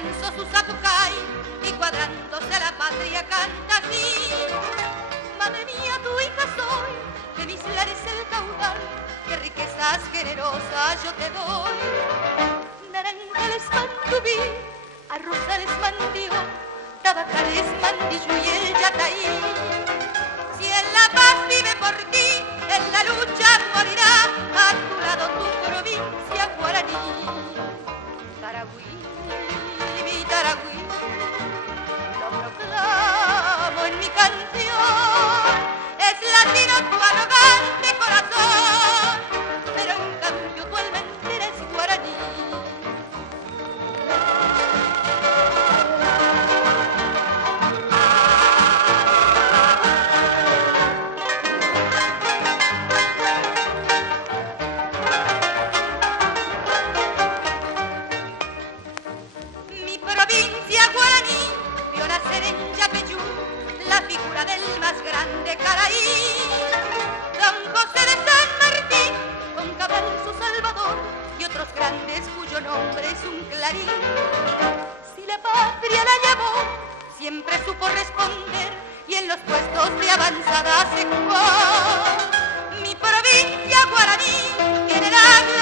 lanzó su zapucay y cuadrándose a la patria canta así. Madre mía, tu hija soy, de mis lares el caudal, que riquezas generosas yo te doy. Naranjales mantubí, arrozales mandió, tabacales mandillú y el yataí. Si en la paz vive por ti, en la lucha morirá, a tu lado tu provincia guaraní. Taragüí, mi Taragüí, lo proclamo en mi canción, es latino tu arrogante corazón, pero en cambio tu alma entera es guaraní. Grande Caraí, Don José de San Martín, con Cabral su Salvador y otros grandes cuyo nombre es un clarín. Si la patria la llamó, siempre supo responder y en los puestos de avanzada se jugó. Mi provincia guaraní tiene la